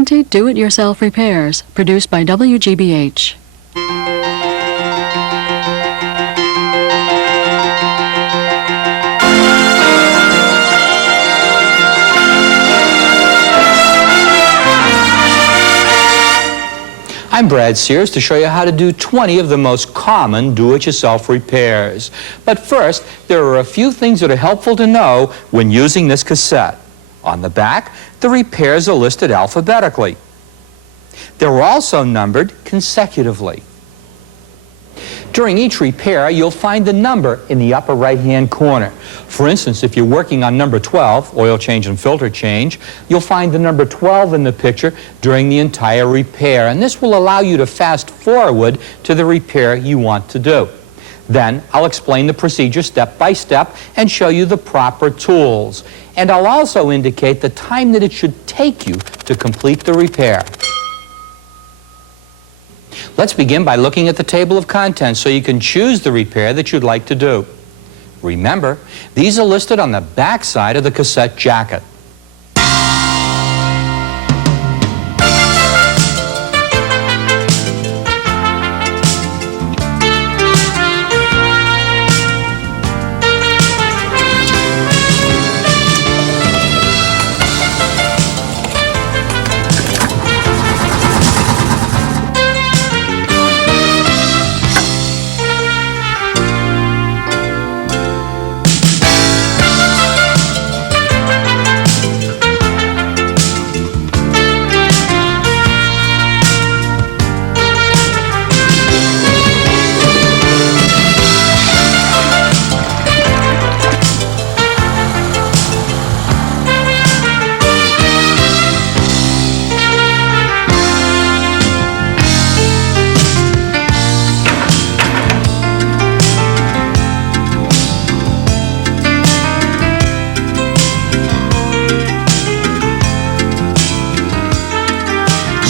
20 do-it-yourself repairs produced by WGBH. I'm Brad Sears to show you how to do 20 of the most common do-it-yourself repairs. But first, there are a few things that are helpful to know when using this cassette. On the back, the repairs are listed alphabetically. They're also numbered consecutively. During each repair, you'll find the number in the upper right-hand corner. For instance, if you're working on number 12, oil change and filter change, you'll find the number 12 in the picture during the entire repair, and this will allow you to fast forward to the repair you want to do. Then, I'll explain the procedure step by step and show you the proper tools. And I'll also indicate the time that it should take you to complete the repair. Let's begin by looking at the table of contents so you can choose the repair that you'd like to do. Remember, these are listed on the back side of the cassette jacket.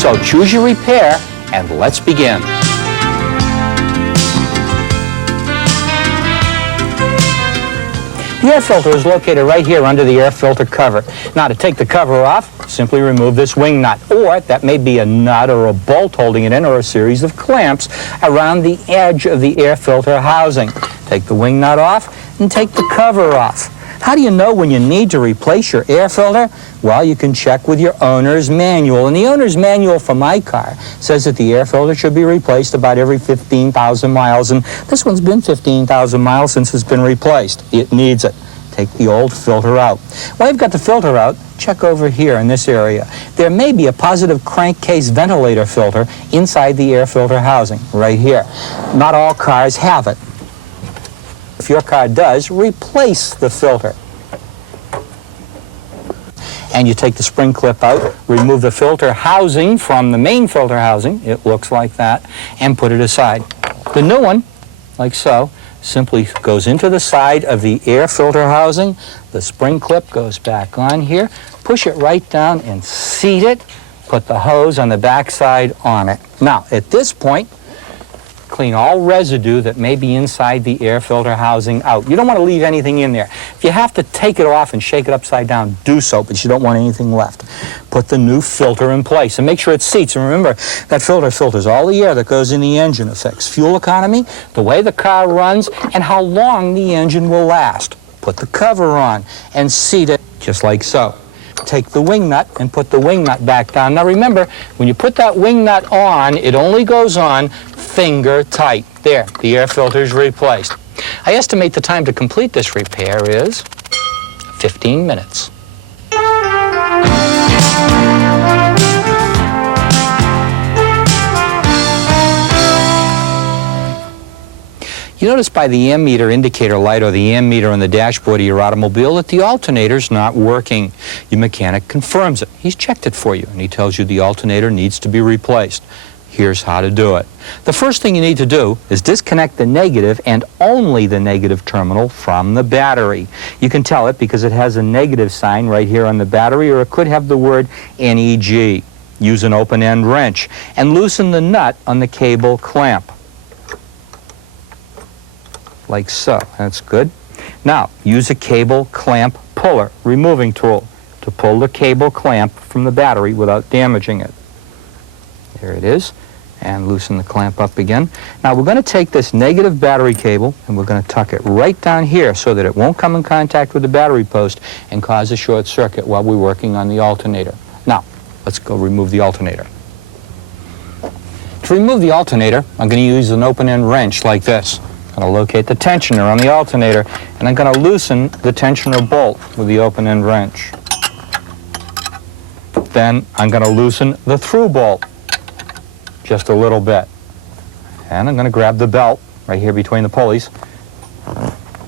So choose your repair, and let's begin. The air filter is located right here under the air filter cover. Now, to take the cover off, simply remove this wing nut, or that may be a nut or a bolt holding it in, or a series of clamps around the edge of the air filter housing. Take the wing nut off and take the cover off. How do you know when you need to replace your air filter? Well, you can check with your owner's manual. And the owner's manual for my car says that the air filter should be replaced about every 15,000 miles. And this one's been 15,000 miles since it's been replaced. It needs it. Take the old filter out. While you've got the filter out, check over here in this area. There may be a positive crankcase ventilator filter inside the air filter housing, right here. Not all cars have it. If your car does, replace the filter. And you take the spring clip out, remove the filter housing from the main filter housing, it looks like that, and put it aside. The new one, like so, simply goes into the side of the air filter housing. The spring clip goes back on here. Push it right down and seat it. Put the hose on the back side on it. Now, at this point, clean all residue that may be inside the air filter housing out. You don't want to leave anything in there. If you have to take it off and shake it upside down, do so, but you don't want anything left. Put the new filter in place and make sure it seats. And remember, that filter filters all the air that goes in the engine, affects fuel economy, the way the car runs, and how long the engine will last. Put the cover on and seat it just like so. Take the wing nut and put the wing nut back down. Now remember, when you put that wing nut on, it only goes on finger tight. There, the air filter is replaced. I estimate the time to complete this repair is 15 minutes. You notice by the ammeter indicator light or the ammeter on the dashboard of your automobile that the alternator's not working. Your mechanic confirms it. He's checked it for you, and he tells you the alternator needs to be replaced. Here's how to do it. The first thing you need to do is disconnect the negative and only the negative terminal from the battery. You can tell it because it has a negative sign right here on the battery, or it could have the word NEG. Use an open-end wrench and loosen the nut on the cable clamp. Like so. That's good. Now, use a cable clamp puller removing tool. to pull the cable clamp from the battery without damaging it. There it is. And loosen the clamp up again. Now we're going to take this negative battery cable and we're going to tuck it right down here so that it won't come in contact with the battery post and cause a short circuit while we're working on the alternator. Now, let's go remove the alternator. To remove the alternator, I'm going to use an open-end wrench like this. I'm going to locate the tensioner on the alternator and I'm going to loosen the tensioner bolt with the open-end wrench. Then I'm going to loosen the through bolt just a little bit. And I'm going to grab the belt right here between the pulleys,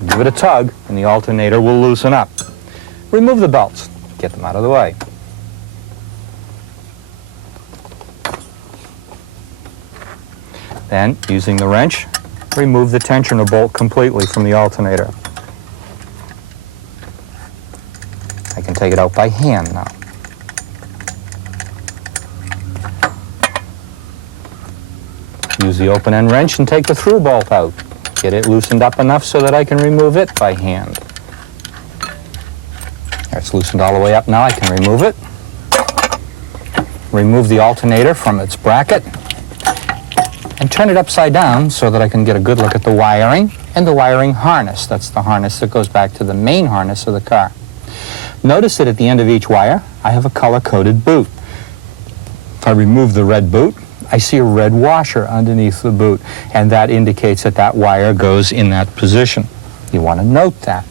give it a tug, and the alternator will loosen up. Remove the belts, get them out of the way. Then, using the wrench, remove the tensioner bolt completely from the alternator. I can take it out by hand now. Use the open-end wrench and take the through bolt out. Get it loosened up enough so that I can remove it by hand. There, it's loosened all the way up now. I can remove it. Remove the alternator from its bracket and turn it upside down so that I can get a good look at the wiring and the wiring harness. That's the harness that goes back to the main harness of the car. Notice that at the end of each wire, I have a color-coded boot. If I remove the red boot, I see a red washer underneath the boot, and that indicates that that wire goes in that position. You want to note that.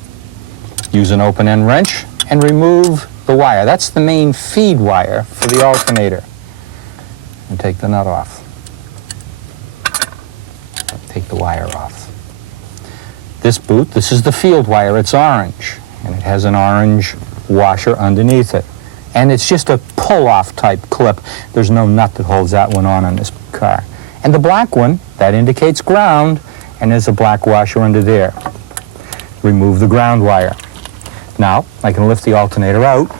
Use an open-end wrench and remove the wire. That's the main feed wire for the alternator. And take the nut off. Take the wire off. This boot, this is the field wire. It's orange, and it has an orange washer underneath it. And it's just a pull-off type clip. There's no nut that holds that one on this car. And the black one, that indicates ground, and there's a black washer under there. Remove the ground wire. Now, I can lift the alternator out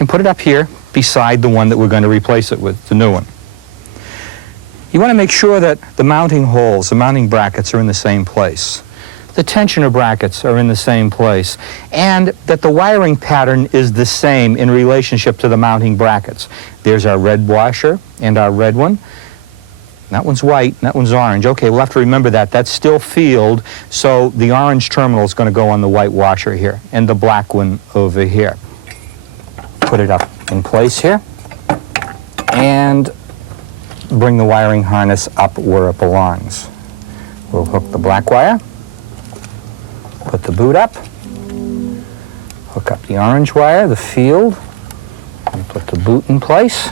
and put it up here beside the one that we're going to replace it with, the new one. You want to make sure that the mounting holes, the mounting brackets are in the same place. The tensioner brackets are in the same place, and that the wiring pattern is the same in relationship to the mounting brackets. There's our red washer and our red one. That one's white, and that one's orange. Okay, we'll have to remember that. That's still field, so the orange terminal is going to go on the white washer here, and the black one over here. Put it up in place here, and bring the wiring harness up where it belongs. We'll hook the black wire. Put the boot up, hook up the orange wire, the field, and put the boot in place,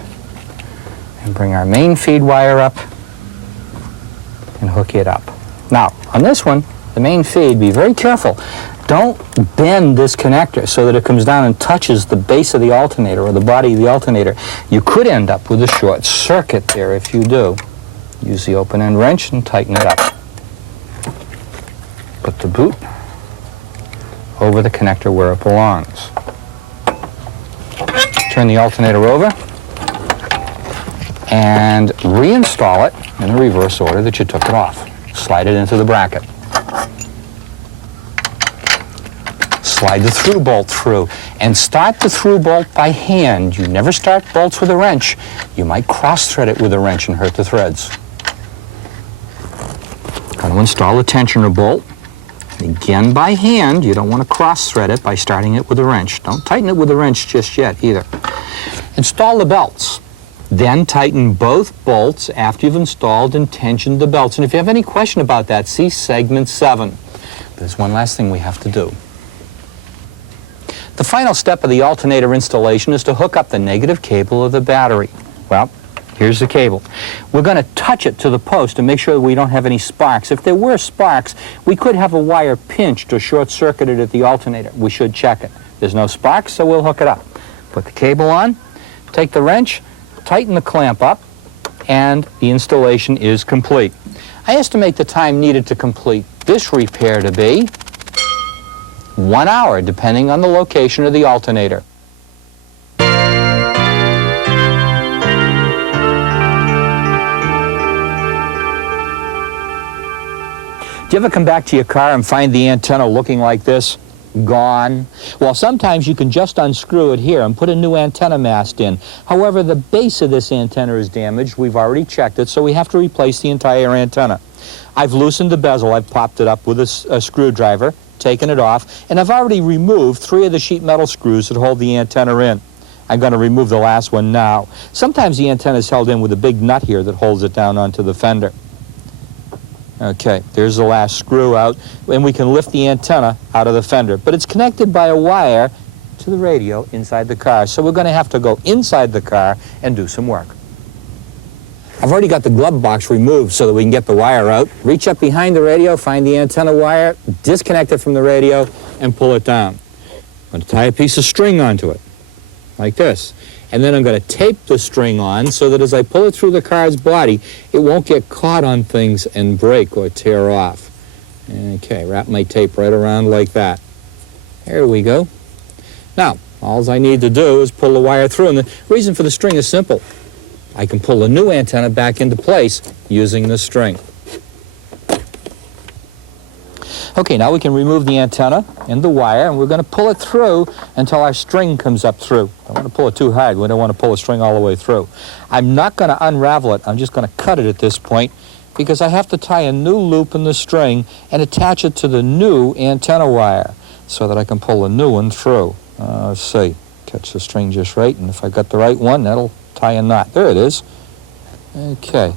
and bring our main feed wire up and hook it up. Now, on this one, the main feed, be very careful. Don't bend this connector so that it comes down and touches the base of the alternator or the body of the alternator. You could end up with a short circuit there if you do. Use the open-end wrench and tighten it up. Put the boot over the connector where it belongs. Turn the alternator over and reinstall it in the reverse order that you took it off. Slide it into the bracket. Slide the through bolt through and start the through bolt by hand. You never start bolts with a wrench. You might cross-thread it with a wrench and hurt the threads. Going to install the tensioner bolt. Again by hand. You don't want to cross-thread it by starting it with a wrench. Don't tighten it with a wrench just yet either. Install the belts. Then tighten both bolts after you've installed and tensioned the belts. And if you have any question about that, see segment 7. There's one last thing we have to do. The final step of the alternator installation is to hook up the negative cable of the battery. Well, here's the cable. We're going to touch it to the post and make sure that we don't have any sparks. If there were sparks, we could have a wire pinched or short-circuited at the alternator. We should check it. There's no sparks, so we'll hook it up. Put the cable on, take the wrench, tighten the clamp up, and the installation is complete. I estimate the time needed to complete this repair to be 1 hour, depending on the location of the alternator. Do you ever come back to your car and find the antenna looking like this? gone. Well, sometimes you can just unscrew it here and put a new antenna mast in. However, the base of this antenna is damaged. We've already checked it, so we have to replace the entire antenna. I've loosened the bezel. I've popped it up with a screwdriver, taken it off, and I've already removed 3 of the sheet metal screws that hold the antenna in. I'm going to remove the last one now. Sometimes the antenna is held in with a big nut here that holds it down onto the fender. Okay, there's the last screw out, and we can lift the antenna out of the fender. But it's connected by a wire to the radio inside the car, so we're going to have to go inside the car and do some work. I've already got the glove box removed so that we can get the wire out. Reach up behind the radio, find the antenna wire, disconnect it from the radio, and pull it down. I'm going to tie a piece of string onto it, like this. And then I'm going to tape the string on so that as I pull it through the car's body, it won't get caught on things and break or tear off. Okay, wrap my tape right around like that. There we go. Now, all I need to do is pull the wire through, and the reason for the string is simple. I can pull a new antenna back into place using the string. Okay, now we can remove the antenna and the wire, and we're going to pull it through until our string comes up through. I don't want to pull it too hard. We don't want to pull the string all the way through. I'm not going to unravel it. I'm just going to cut it at this point because I have to tie a new loop in the string and attach it to the new antenna wire so that I can pull a new one through. Let's see. Catch the string just right, and if I got the right one, that'll tie a knot. There it is. Okay.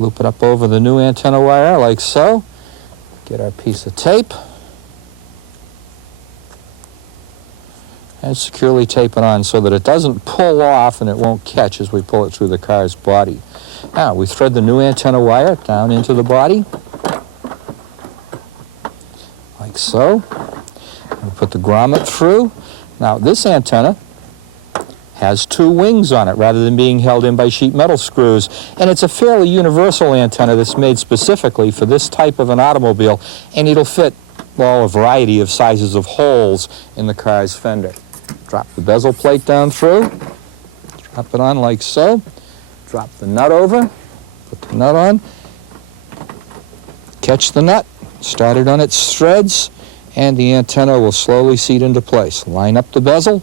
Loop it up over the new antenna wire like so. Get our piece of tape and securely tape it on so that it doesn't pull off and it won't catch as we pull it through the car's body. Now we thread the new antenna wire down into the body like so. We put the grommet through. Now this antenna has 2 wings on it rather than being held in by sheet metal screws. And it's a fairly universal antenna that's made specifically for this type of an automobile, and it'll fit, well, a variety of sizes of holes in the car's fender. Drop the bezel plate down through, drop it on like so, drop the nut over, put the nut on, catch the nut, start it on its threads, and the antenna will slowly seat into place. Line up the bezel,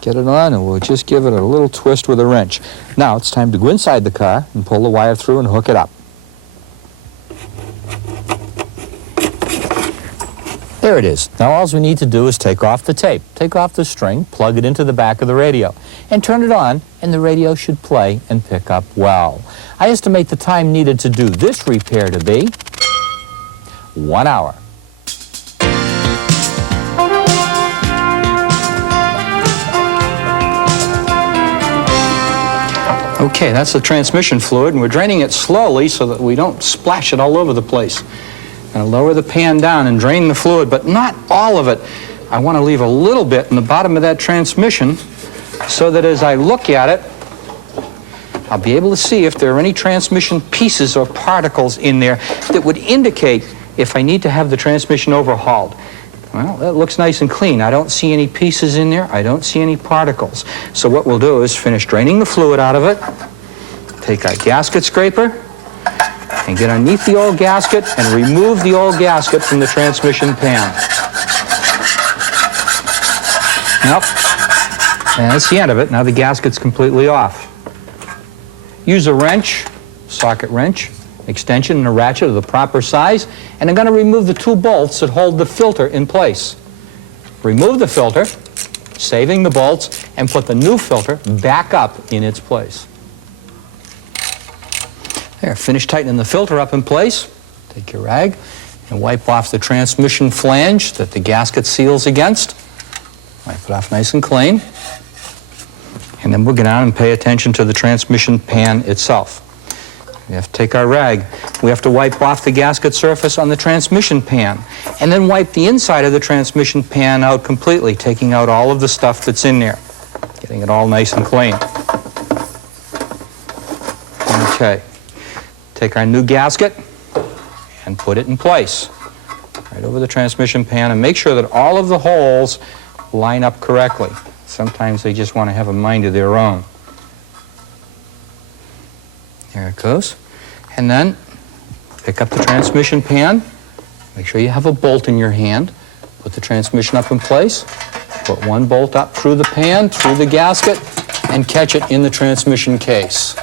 get it on, and we'll just give it a little twist with a wrench. Now it's time to go inside the car and pull the wire through and hook it up. There it is. Now all we need to do is take off the tape, take off the string, plug it into the back of the radio, and turn it on, and the radio should play and pick up well. I estimate the time needed to do this repair to be 1 hour. Okay, that's the transmission fluid, and we're draining it slowly so that we don't splash it all over the place. I'm going to lower the pan down and drain the fluid, but not all of it. I want to leave a little bit in the bottom of that transmission so that as I look at it, I'll be able to see if there are any transmission pieces or particles in there that would indicate if I need to have the transmission overhauled. Well, that looks nice and clean. I don't see any pieces in there. I don't see any particles. So what we'll do is finish draining the fluid out of it, take our gasket scraper, and get underneath the old gasket and remove the old gasket from the transmission pan. Nope. And that's the end of it. Now the gasket's completely off. Use a wrench, socket wrench, extension and a ratchet of the proper size, and I'm going to remove the 2 bolts that hold the filter in place. Remove the filter, saving the bolts, and put the new filter back up in its place. There, finish tightening the filter up in place. Take your rag and wipe off the transmission flange that the gasket seals against. Wipe it off nice and clean. And then we'll get down and pay attention to the transmission pan itself. We have to take our rag. We have to wipe off the gasket surface on the transmission pan, and then wipe the inside of the transmission pan out completely, taking out all of the stuff that's in there, getting it all nice and clean. Okay. Take our new gasket and put it in place right over the transmission pan, and make sure that all of the holes line up correctly. Sometimes they just want to have a mind of their own. There it goes. And then pick up the transmission pan. Make sure you have a bolt in your hand. Put the transmission up in place, put one bolt up through the pan, through the gasket, and catch it in the transmission case.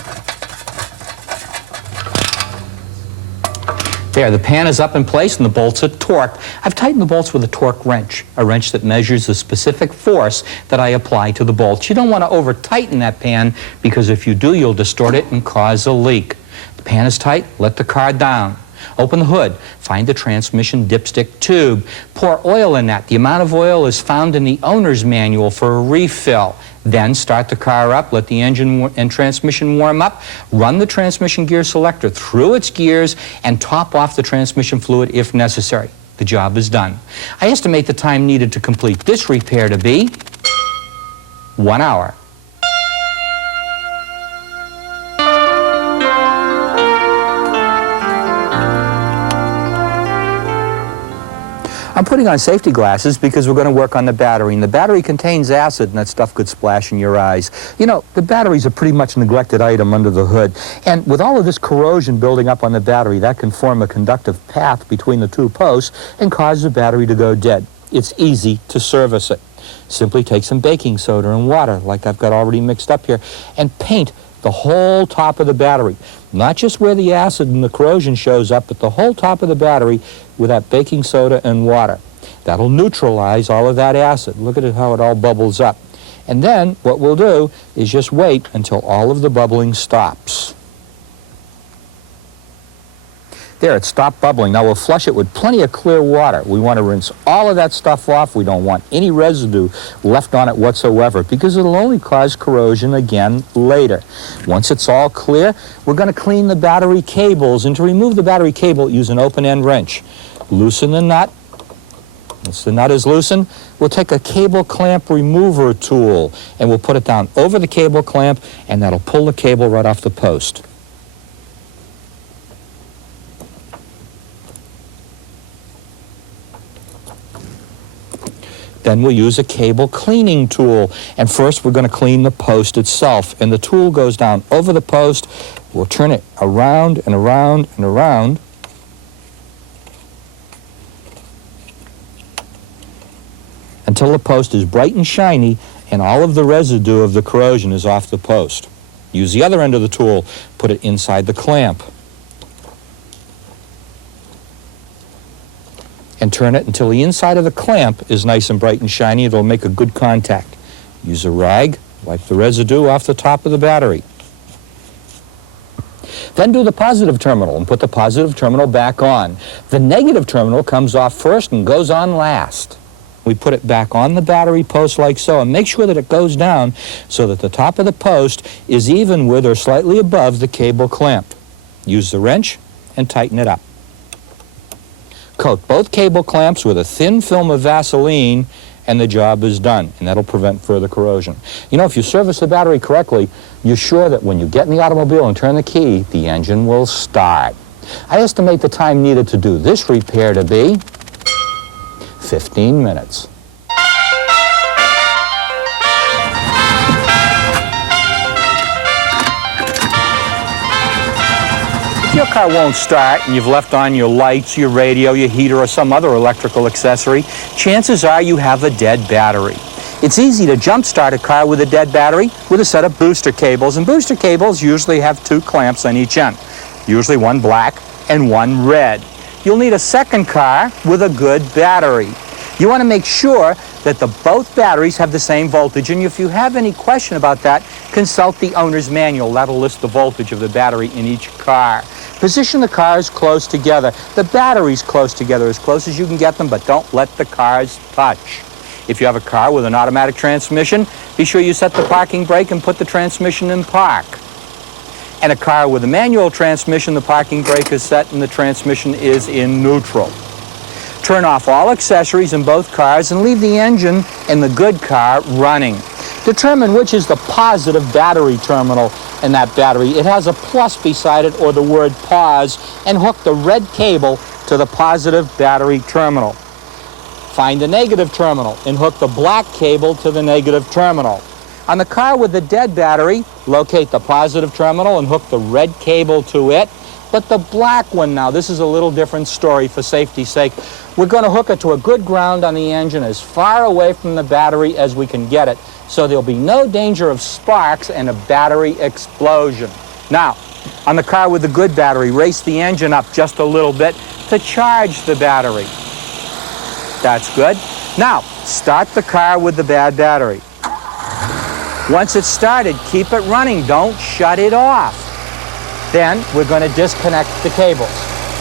There, the pan is up in place and the bolts are torqued. I've tightened the bolts with a torque wrench, a wrench that measures the specific force that I apply to the bolts. You don't want to over-tighten that pan because if you do, you'll distort it and cause a leak. The pan is tight, let the car down. Open the hood, find the transmission dipstick tube. Pour oil in that. The amount of oil is found in the owner's manual for a refill. Then start the car up, let the engine and transmission warm up, run the transmission gear selector through its gears, and top off the transmission fluid if necessary. The job is done. I estimate the time needed to complete this repair to be 1 hour. I'm putting on safety glasses because we're going to work on the battery, and the battery contains acid, and that stuff could splash in your eyes. You know, the battery's a pretty much neglected item under the hood, and with all of this corrosion building up on the battery, that can form a conductive path between the two posts and cause the battery to go dead. It's easy to service it. Simply take some baking soda and water, like I've got already mixed up here, and paint the whole top of the battery. Not just where the acid and the corrosion shows up, but the whole top of the battery with that baking soda and water. That'll neutralize all of that acid. Look at it, how it all bubbles up. And then what we'll do is just wait until all of the bubbling stops. There, it stopped bubbling. Now we'll flush it with plenty of clear water. We want to rinse all of that stuff off. We don't want any residue left on it whatsoever because it'll only cause corrosion again later. Once it's all clear, we're going to clean the battery cables. And to remove the battery cable, use an open-end wrench. Loosen the nut. Once the nut is loosened, we'll take a cable clamp remover tool and we'll put it down over the cable clamp, and that'll pull the cable right off the post. Then we'll use a cable cleaning tool. And first we're going to clean the post itself. And the tool goes down over the post. We'll turn it around and around and around. Until the post is bright and shiny and all of the residue of the corrosion is off the post. Use the other end of the tool, put it inside the clamp. And turn it until the inside of the clamp is nice and bright and shiny. It'll make a good contact. Use a rag, wipe the residue off the top of the battery. Then do the positive terminal and put the positive terminal back on. The negative terminal comes off first and goes on last. We put it back on the battery post like so, and make sure that it goes down so that the top of the post is even with or slightly above the cable clamp. Use the wrench and tighten it up. Coat both cable clamps with a thin film of Vaseline and the job is done, and that'll prevent further corrosion. You know, if you service the battery correctly, you're sure that when you get in the automobile and turn the key, the engine will start. I estimate the time needed to do this repair to be 15 minutes. If your car won't start and you've left on your lights, your radio, your heater, or some other electrical accessory, chances are you have a dead battery. It's easy to jump-start a car with a dead battery with a set of booster cables, and booster cables usually have 2 clamps on each end, usually one black and one red. You'll need a second car with a good battery. You want to make sure that both batteries have the same voltage, and if you have any question about that, consult the owner's manual. That'll list the voltage of the battery in each car. Position the cars close together. The batteries close together, as close as you can get them, but don't let the cars touch. If you have a car with an automatic transmission, be sure you set the parking brake and put the transmission in park. And a car with a manual transmission, the parking brake is set and the transmission is in neutral. Turn off all accessories in both cars and leave the engine in the good car running. Determine which is the positive battery terminal in that battery. It has a plus beside it or the word pause, and hook the red cable to the positive battery terminal. Find the negative terminal and hook the black cable to the negative terminal. On the car with the dead battery, locate the positive terminal and hook the red cable to it. But the black one now, this is a little different story for safety's sake. We're going to hook it to a good ground on the engine as far away from the battery as we can get it, so there'll be no danger of sparks and a battery explosion. Now, on the car with the good battery, race the engine up just a little bit to charge the battery. That's good. Now, start the car with the bad battery. Once it's started, keep it running. Don't shut it off. Then we're going to disconnect the cables.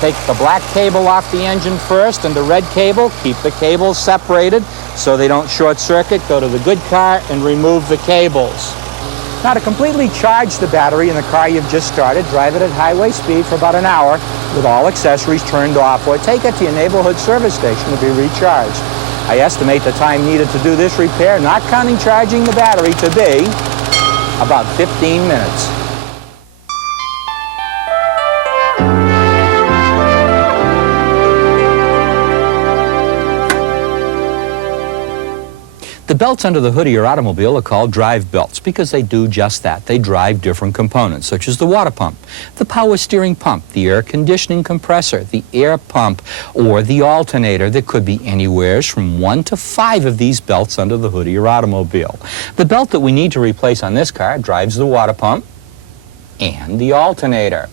Take the black cable off the engine first and the red cable. Keep the cables separated so they don't short circuit. Go to the good car and remove the cables. Now, to completely charge the battery in the car you've just started, drive it at highway speed for about an hour with all accessories turned off, or take it to your neighborhood service station to be recharged. I estimate the time needed to do this repair, not counting charging the battery, to be about 15 minutes. The belts under the hood of your automobile are called drive belts because they do just that. They drive different components, such as the water pump, the power steering pump, the air conditioning compressor, the air pump, or the alternator. There could be anywhere from 1 to 5 of these belts under the hood of your automobile. The belt that we need to replace on this car drives the water pump and the alternator.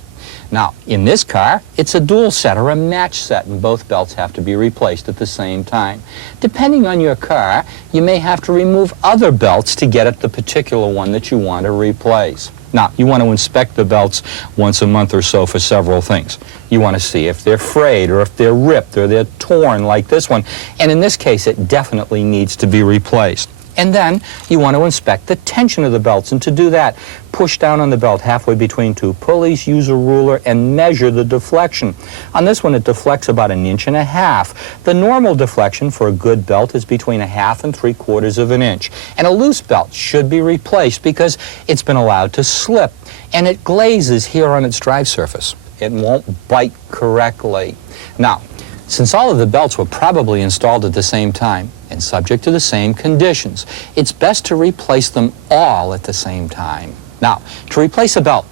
Now, in this car, it's a dual set or a match set, and both belts have to be replaced at the same time. Depending on your car, you may have to remove other belts to get at the particular one that you want to replace. Now, you want to inspect the belts once a month or so for several things. You want to see if they're frayed or if they're ripped or they're torn like this one. And in this case, it definitely needs to be replaced. And then you want to inspect the tension of the belts, and to do that, push down on the belt halfway between 2 pulleys, use a ruler, and measure the deflection. On this one, it deflects about 1.5 inches. The normal deflection for a good belt is between 1/2 and 3/4 of an inch. And a loose belt should be replaced because it's been allowed to slip, and it glazes here on its drive surface. It won't bite correctly. Now, since all of the belts were probably installed at the same time and subject to the same conditions, it's best to replace them all at the same time. Now, to replace a belt,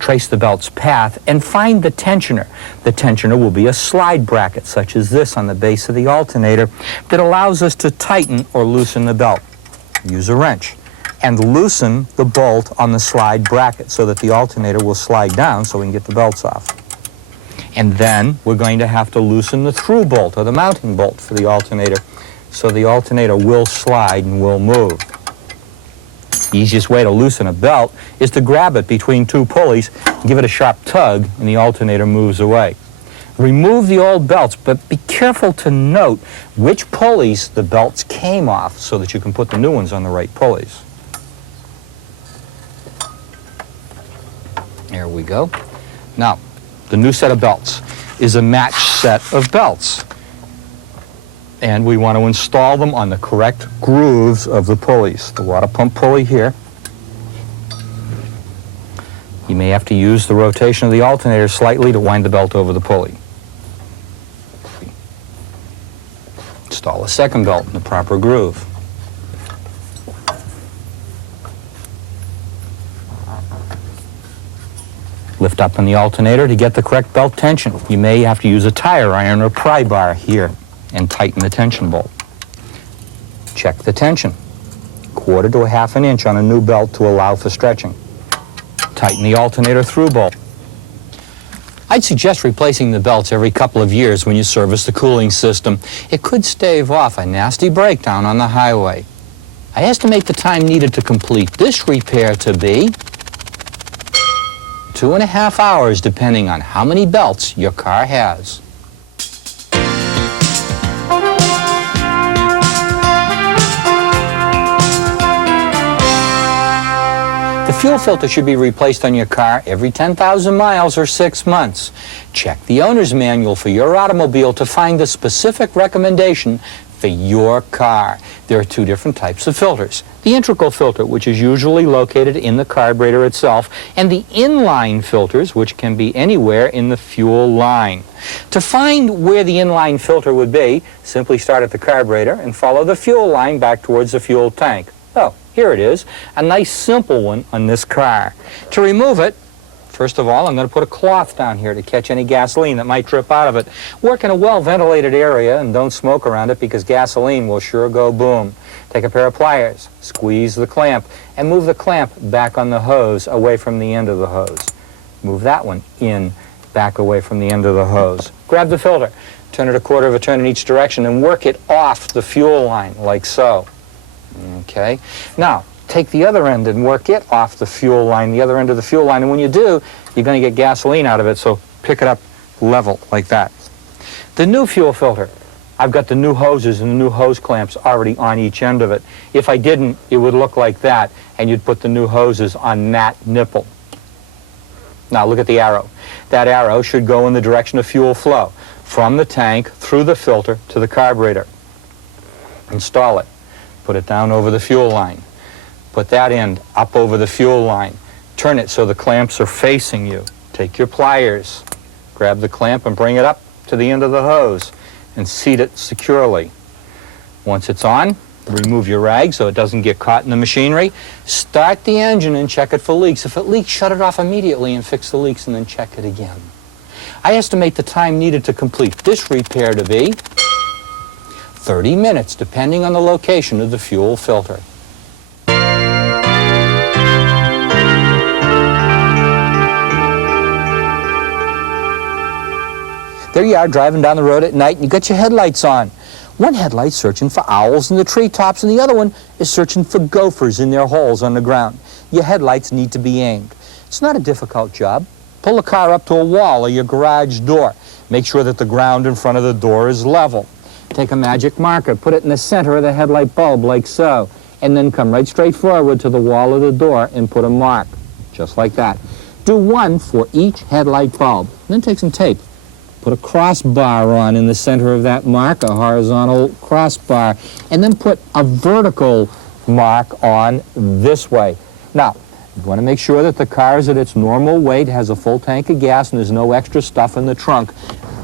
trace the belt's path and find the tensioner. The tensioner will be a slide bracket such as this on the base of the alternator that allows us to tighten or loosen the belt. Use a wrench and loosen the bolt on the slide bracket so that the alternator will slide down so we can get the belts off. And then we're going to have to loosen the through bolt or the mounting bolt for the alternator so the alternator will slide and will move. The easiest way to loosen a belt is to grab it between 2 pulleys, give it a sharp tug, and the alternator moves away. Remove the old belts, but be careful to note which pulleys the belts came off so that you can put the new ones on the right pulleys. There we go. Now, the new set of belts is a match set of belts, and we want to install them on the correct grooves of the pulleys. The water pump pulley here. You may have to use the rotation of the alternator slightly to wind the belt over the pulley. Install a second belt in the proper groove. Lift up on the alternator to get the correct belt tension. You may have to use a tire iron or pry bar here and tighten the tension bolt. Check the tension. 1/4 to 1/2 inch on a new belt to allow for stretching. Tighten the alternator through bolt. I'd suggest replacing the belts every couple of years when you service the cooling system. It could stave off a nasty breakdown on the highway. I estimate the time needed to complete this repair to be 2.5 hours, depending on how many belts your car has. The fuel filter should be replaced on your car every 10,000 miles or 6 months. Check the owner's manual for your automobile to find the specific recommendation for your car. There are 2 different types of filters. The integral filter, which is usually located in the carburetor itself, and the inline filters, which can be anywhere in the fuel line. To find where the inline filter would be, simply start at the carburetor and follow the fuel line back towards the fuel tank. Oh, here it is, a nice simple one on this car. To remove it, First of all, I'm going to put a cloth down here to catch any gasoline that might drip out of it. Work in a well-ventilated area and don't smoke around it because gasoline will sure go boom. Take a pair of pliers, squeeze the clamp, and move the clamp back on the hose away from the end of the hose. Move that one in, back away from the end of the hose. Grab the filter, turn it a quarter of a turn in each direction, and work it off the fuel line, like so. Okay? Now, take the other end and work it off the fuel line, the other end of the fuel line, and when you do, you're going to get gasoline out of it, so pick it up level, like that. The new fuel filter, I've got the new hoses and the new hose clamps already on each end of it. If I didn't, it would look like that, and you'd put the new hoses on that nipple. Now look at the arrow. That arrow should go in the direction of fuel flow, from the tank, through the filter, to the carburetor. Install it. Put it down over the fuel line. Put that end up over the fuel line. Turn it so the clamps are facing you. Take your pliers, grab the clamp and bring it up to the end of the hose and seat it securely. Once it's on, remove your rag so it doesn't get caught in the machinery. Start the engine and check it for leaks. If it leaks, shut it off immediately and fix the leaks and then check it again. I estimate the time needed to complete this repair to be 30 minutes, depending on the location of the fuel filter. There you are, driving down the road at night, and you got your headlights on. One headlight's searching for owls in the treetops, and the other one is searching for gophers in their holes on the ground. Your headlights need to be aimed. It's not a difficult job. Pull the car up to a wall or your garage door. Make sure that the ground in front of the door is level. Take a magic marker, put it in the center of the headlight bulb, like so, and then come right straight forward to the wall of the door and put a mark, just like that. Do one for each headlight bulb. Then take some tape. Put a crossbar on in the center of that mark, a horizontal crossbar, and then put a vertical mark on this way. Now, you want to make sure that the car is at its normal weight, has a full tank of gas, and there's no extra stuff in the trunk.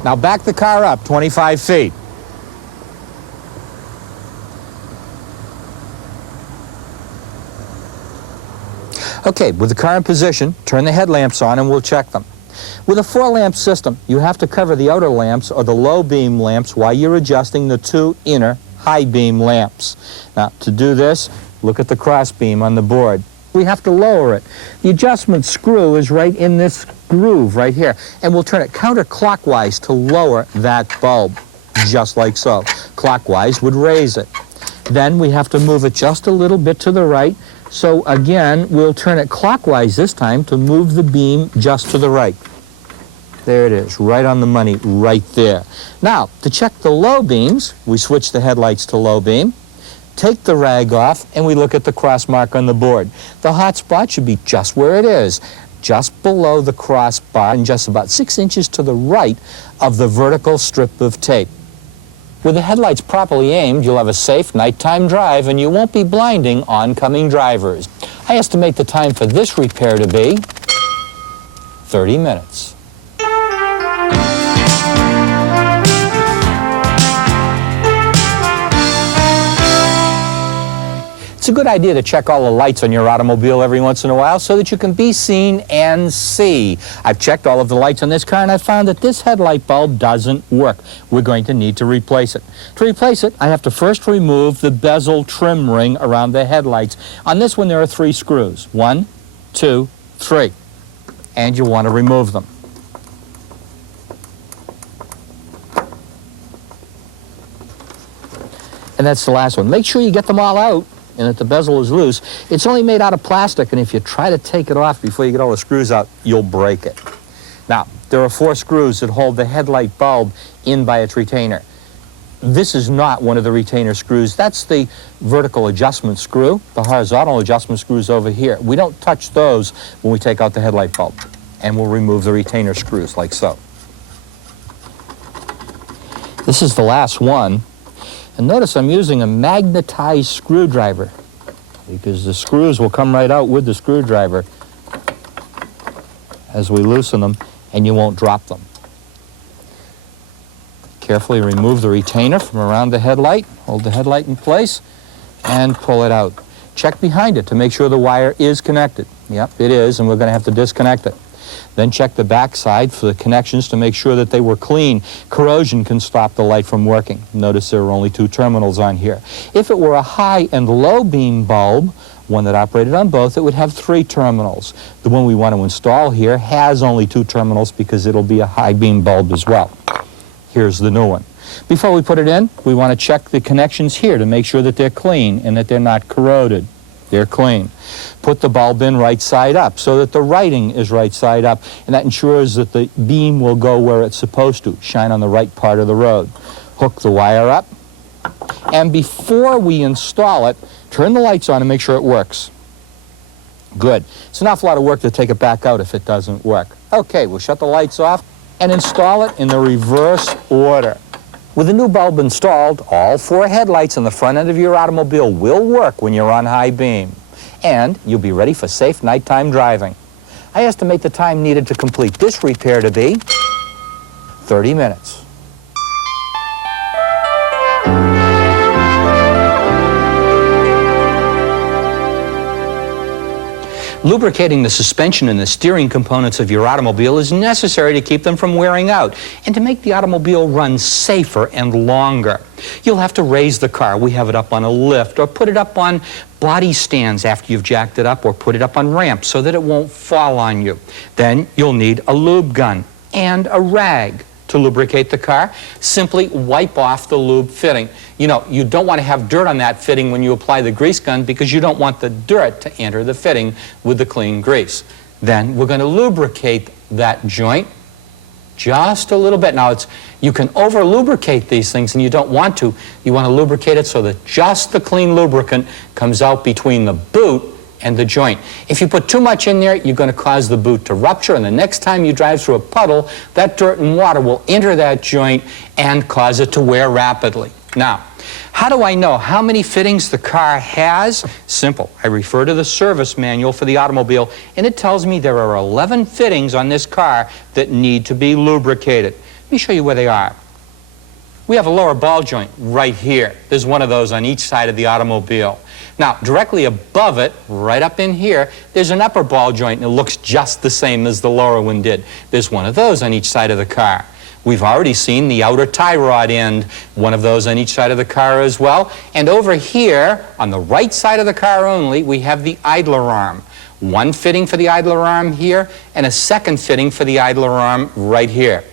Now back the car up 25 feet. Okay, with the car in position, turn the headlamps on and we'll check them. With a 4-lamp system, you have to cover the outer lamps or the low beam lamps while you're adjusting the 2 inner high beam lamps. Now, to do this, look at the cross beam on the board. We have to lower it. The adjustment screw is right in this groove right here, and we'll turn it counterclockwise to lower that bulb, just like so. Clockwise would raise it. Then we have to move it just a little bit to the right. So again, we'll turn it clockwise this time to move the beam just to the right. There it is, right on the money, right there. Now, to check the low beams, we switch the headlights to low beam, take the rag off, and we look at the cross mark on the board. The hot spot should be just where it is, just below the crossbar and just about 6 inches to the right of the vertical strip of tape. With the headlights properly aimed, you'll have a safe nighttime drive and you won't be blinding oncoming drivers. I estimate the time for this repair to be 30 minutes. It's a good idea to check all the lights on your automobile every once in a while so that you can be seen and see. I've checked all of the lights on this car and I found that this headlight bulb doesn't work. We're going to need to replace it. To replace it, I have to first remove the bezel trim ring around the headlights. On this one, there are 3 screws. 1, 2, 3. And you want to remove them. And that's the last one. Make sure you get them all out and that the bezel is loose. It's only made out of plastic, and if you try to take it off before you get all the screws out, you'll break it. Now, there are 4 screws that hold the headlight bulb in by its retainer. This is not one of the retainer screws. That's the vertical adjustment screw. The horizontal adjustment screws over here. We don't touch those when we take out the headlight bulb. And we'll remove the retainer screws like so. This is the last one. And notice I'm using a magnetized screwdriver because the screws will come right out with the screwdriver as we loosen them, and you won't drop them. Carefully remove the retainer from around the headlight, hold the headlight in place, and pull it out. Check behind it to make sure the wire is connected. Yep, it is, and we're going to have to disconnect it. Then check the back side for the connections to make sure that they were clean. Corrosion can stop the light from working. Notice there are only 2 terminals on here. If it were a high and low beam bulb, one that operated on both, it would have 3 terminals. The one we want to install here has only 2 terminals because it'll be a high beam bulb as well. Here's the new one. Before we put it in, we want to check the connections here to make sure that they're clean and that they're not corroded. They're clean. Put the bulb in right side up so that the writing is right side up, and that ensures that the beam will go where it's supposed to, shine on the right part of the road. Hook the wire up, and before we install it, turn the lights on and make sure it works. Good. It's an awful lot of work to take it back out if it doesn't work. Okay, we'll shut the lights off and install it in the reverse order. With the new bulb installed, all 4 headlights on the front end of your automobile will work when you're on high beam. And you'll be ready for safe nighttime driving. I estimate the time needed to complete this repair to be 30 minutes. Lubricating the suspension and the steering components of your automobile is necessary to keep them from wearing out and to make the automobile run safer and longer. You'll have to raise the car. We have it up on a lift, or put it up on body stands after you've jacked it up, or put it up on ramps so that it won't fall on you. Then you'll need a lube gun and a rag. To lubricate the car, simply wipe off the lube fitting. You know, you don't want to have dirt on that fitting when you apply the grease gun because you don't want the dirt to enter the fitting with the clean grease. Then we're going to lubricate that joint just a little bit. Now, you can over-lubricate these things, and you don't want to. You want to lubricate it so that just the clean lubricant comes out between the boot and the joint. If you put too much in there, you're going to cause the boot to rupture, and the next time you drive through a puddle, that dirt and water will enter that joint and cause it to wear rapidly. Now, how do I know how many fittings the car has? Simple. I refer to the service manual for the automobile, and it tells me there are 11 fittings on this car that need to be lubricated. Let me show you where they are. We have a lower ball joint right here. There's one of those on each side of the automobile. Now, directly above it, right up in here, there's an upper ball joint, and it looks just the same as the lower one did. There's one of those on each side of the car. We've already seen the outer tie rod end, one of those on each side of the car as well. And over here, on the right side of the car only, we have the idler arm. One fitting for the idler arm here, and a second fitting for the idler arm right here.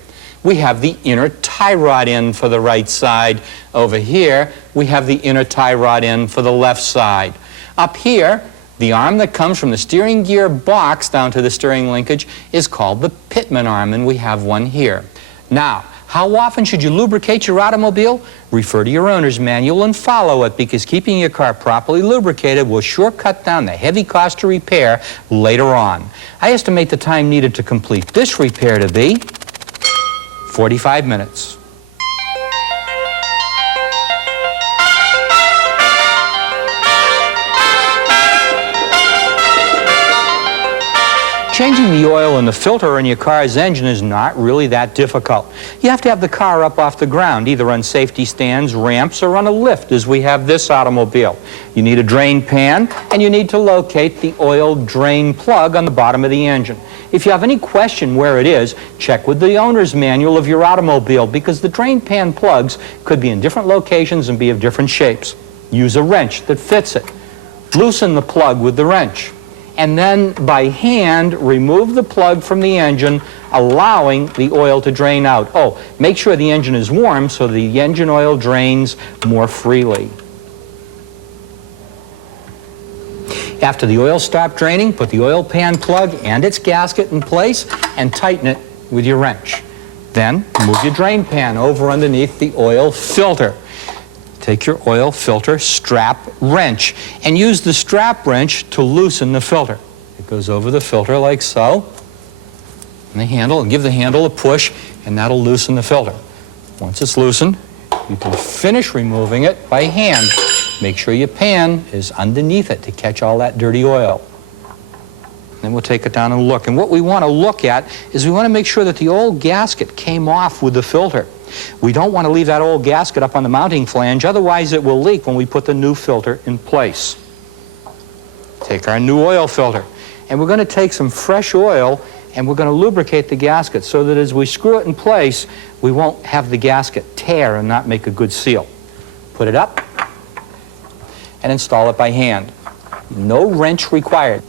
We have the inner tie rod end for the right side. Over here, we have the inner tie rod end for the left side. Up here, the arm that comes from the steering gear box down to the steering linkage is called the pitman arm, and we have one here. Now, how often should you lubricate your automobile? Refer to your owner's manual and follow it, because keeping your car properly lubricated will sure cut down the heavy cost to repair later on. I estimate the time needed to complete this repair to be 45 minutes. Changing the oil in the filter in your car's engine is not really that difficult. You have to have the car up off the ground, either on safety stands, ramps, or on a lift, as we have this automobile. You need a drain pan, and you need to locate the oil drain plug on the bottom of the engine. If you have any question where it is, check with the owner's manual of your automobile, because the drain pan plugs could be in different locations and be of different shapes. Use a wrench that fits it. Loosen the plug with the wrench, and then by hand remove the plug from the engine, allowing the oil to drain out. Oh, make sure the engine is warm so the engine oil drains more freely. After the oil stopped draining, put the oil pan plug and its gasket in place and tighten it with your wrench. Then move your drain pan over underneath the oil filter. Take your oil filter strap wrench and use the strap wrench to loosen the filter. It goes over the filter like so, and the handle, and give the handle a push, and that'll loosen the filter. Once it's loosened, you can finish removing it by hand. Make sure your pan is underneath it to catch all that dirty oil. Then we'll take it down and look. And what we want to look at is we want to make sure that the old gasket came off with the filter. We don't want to leave that old gasket up on the mounting flange, otherwise it will leak when we put the new filter in place. Take our new oil filter, and we're going to take some fresh oil And we're going to lubricate the gasket so that as we screw it in place, we won't have the gasket tear and not make a good seal. Put it up and install it by hand. No wrench required.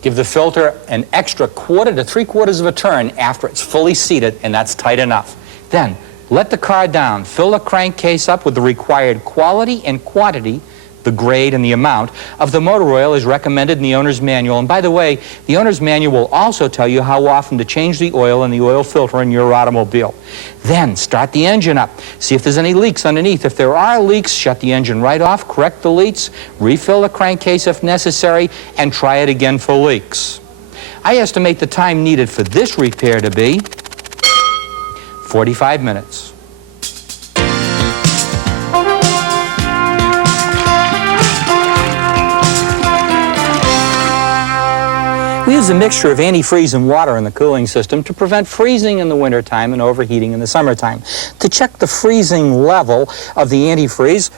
Give the filter an extra 1/4 to 3/4 of a turn after it's fully seated, and that's tight enough. Then let the car down, fill the crankcase up with the required quality and quantity, the grade and the amount of the motor oil is recommended in the owner's manual. And by the way, the owner's manual will also tell you how often to change the oil in the oil filter in your automobile. Then start the engine up. See if there's any leaks underneath. If there are leaks, shut the engine right off, correct the leaks, refill the crankcase if necessary, and try it again for leaks. I estimate the time needed for this repair to be 45 minutes. We use a mixture of antifreeze and water in the cooling system to prevent freezing in the wintertime and overheating in the summertime. To check the freezing level of the antifreeze,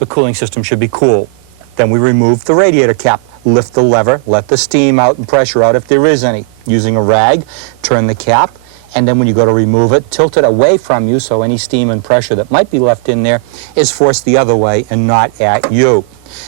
the cooling system should be cool. Then we remove the radiator cap, lift the lever, let the steam out and pressure out if there is any. Using a rag, turn the cap, and then when you go to remove it, tilt it away from you so any steam and pressure that might be left in there is forced the other way and not at you.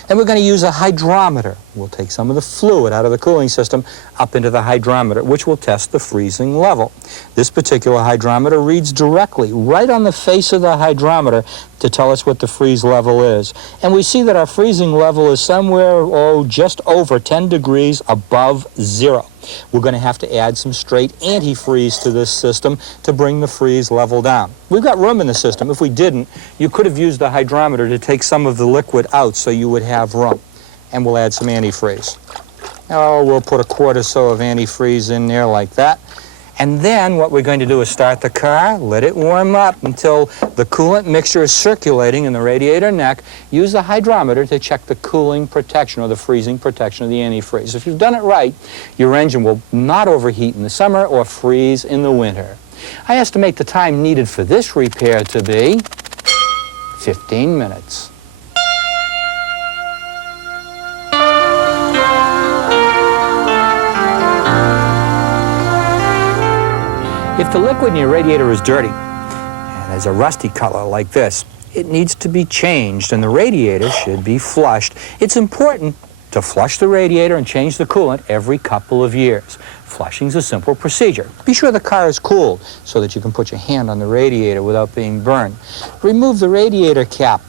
Then we're going to use a hydrometer. We'll take some of the fluid out of the cooling system up into the hydrometer, which will test the freezing level. This particular hydrometer reads directly right on the face of the hydrometer to tell us what the freeze level is. And we see that our freezing level is somewhere, just over 10 degrees above zero. We're going to have to add some straight antifreeze to this system to bring the freeze level down. We've got room in the system. If we didn't, you could have used the hydrometer to take some of the liquid out so you would have room. And we'll add some antifreeze. We'll put a quart or so of antifreeze in there like that. And then what we're going to do is start the car, let it warm up until the coolant mixture is circulating in the radiator neck. Use the hydrometer to check the cooling protection or the freezing protection of the antifreeze. If you've done it right, your engine will not overheat in the summer or freeze in the winter. I estimate the time needed for this repair to be 15 minutes. If the liquid in your radiator is dirty and has a rusty color like this, it needs to be changed and the radiator should be flushed. It's important to flush the radiator and change the coolant every couple of years. Flushing is a simple procedure. Be sure the car is cooled so that you can put your hand on the radiator without being burned. Remove the radiator cap,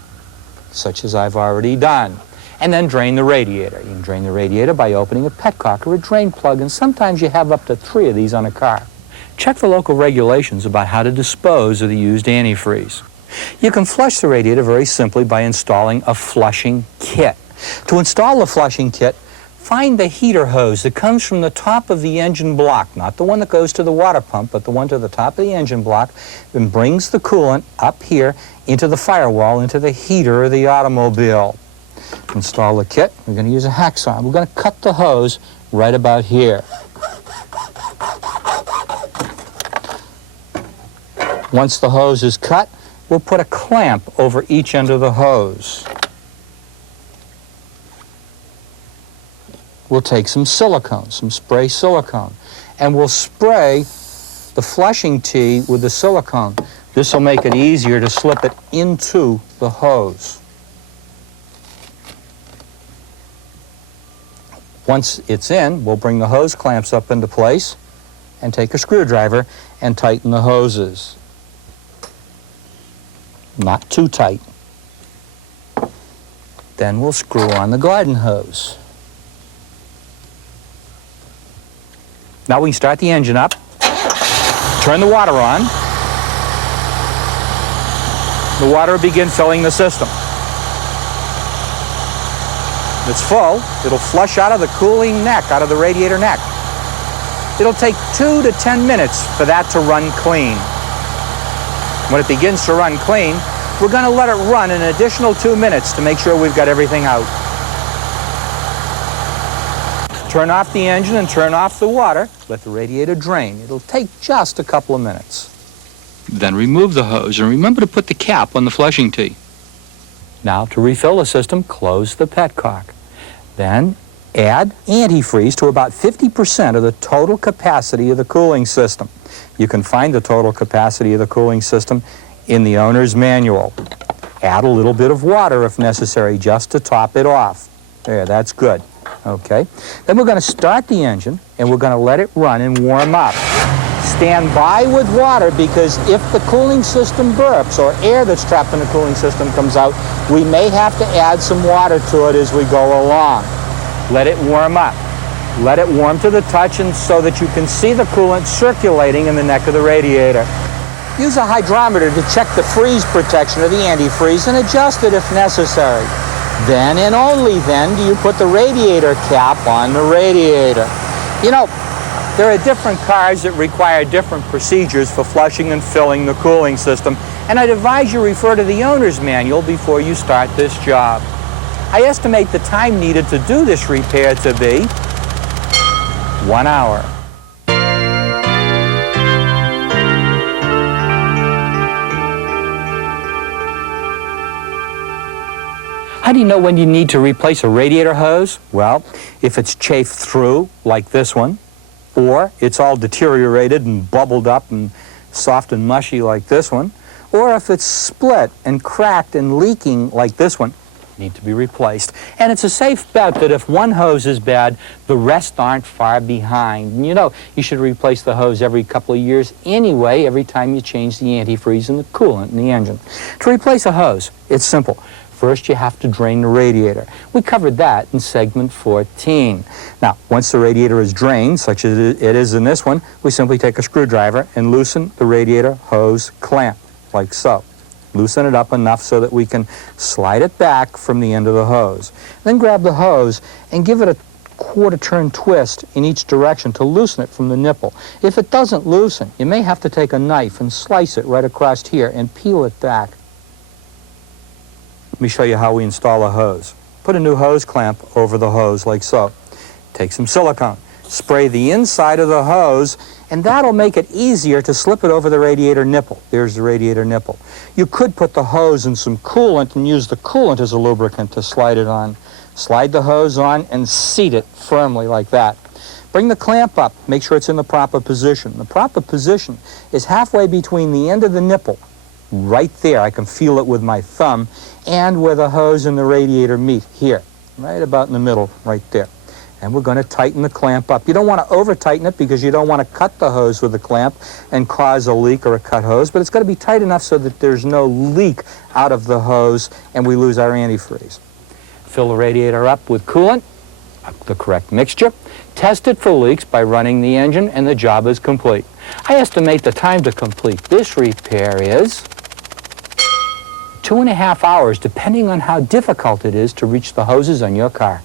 such as I've already done, and then drain the radiator. You can drain the radiator by opening a petcock or a drain plug, and sometimes you have up to 3 of these on a car. Check the local regulations about how to dispose of the used antifreeze. You can flush the radiator very simply by installing a flushing kit. To install the flushing kit, find the heater hose that comes from the top of the engine block, not the one that goes to the water pump, but the one to the top of the engine block, and brings the coolant up here into the firewall, into the heater of the automobile. Install the kit. We're going to use a hacksaw. We're going to cut the hose right about here. Once the hose is cut, we'll put a clamp over each end of the hose. We'll take some silicone, some spray silicone, and we'll spray the flushing tee with the silicone. This will make it easier to slip it into the hose. Once it's in, we'll bring the hose clamps up into place and take a screwdriver and tighten the hoses. Not too tight. Then we'll screw on the garden hose. Now we can start the engine up, turn the water on. The water will begin filling the system. When it's full, it'll flush out of the cooling neck, out of the radiator neck. It'll take 2 to 10 minutes for that to run clean. When it begins to run clean, we're going to let it run an additional 2 minutes to make sure we've got everything out. Turn off the engine and turn off the water. Let the radiator drain. It'll take just a couple of minutes. Then remove the hose and remember to put the cap on the flushing tee. Now, to refill the system, close the petcock. Then Add antifreeze to about 50% of the total capacity of the cooling system. You can find the total capacity of the cooling system in the owner's manual. Add a little bit of water if necessary, just to top it off. There, that's good. Okay. Then we're going to start the engine, and we're going to let it run and warm up. Stand by with water, because if the cooling system burps or air that's trapped in the cooling system comes out, we may have to add some water to it as we go along. Let it warm up. Let it warm to the touch, and so that you can see the coolant circulating in the neck of the radiator. Use a hydrometer to check the freeze protection of the antifreeze and adjust it if necessary. Then and only then do you put the radiator cap on the radiator. You know, there are different cars that require different procedures for flushing and filling the cooling system, and I'd advise you refer to the owner's manual before you start this job. I estimate the time needed to do this repair to be 1 hour. How do you know when you need to replace a radiator hose? Well, if it's chafed through, like this one, or it's all deteriorated and bubbled up and soft and mushy like this one, or if it's split and cracked and leaking like this one, need to be replaced. And it's a safe bet that if one hose is bad, the rest aren't far behind. And you know, you should replace the hose every couple of years anyway, every time you change the antifreeze and the coolant in the engine. To replace a hose, it's simple. First, you have to drain the radiator. We covered that in segment 14. Now, once the radiator is drained, such as it is in this one, we simply take a screwdriver and loosen the radiator hose clamp, like so. Loosen it up enough so that we can slide it back from the end of the hose. Then grab the hose and give it a quarter-turn twist in each direction to loosen it from the nipple. If it doesn't loosen, you may have to take a knife and slice it right across here and peel it back. Let me show you how we install a hose. Put a new hose clamp over the hose like so. Take some silicone. Spray the inside of the hose, and that'll make it easier to slip it over the radiator nipple. There's the radiator nipple. You could put the hose in some coolant and use the coolant as a lubricant to slide it on. Slide the hose on and seat it firmly like that. Bring the clamp up. Make sure it's in the proper position. The proper position is halfway between the end of the nipple, right there, I can feel it with my thumb, and where the hose and the radiator meet, here, right about in the middle, right there. And we're going to tighten the clamp up. You don't want to over-tighten it because you don't want to cut the hose with the clamp and cause a leak or a cut hose, but it's got to be tight enough so that there's no leak out of the hose and we lose our antifreeze. Fill the radiator up with coolant, the correct mixture. Test it for leaks by running the engine, and the job is complete. I estimate the time to complete this repair is 2.5 hours, depending on how difficult it is to reach the hoses on your car.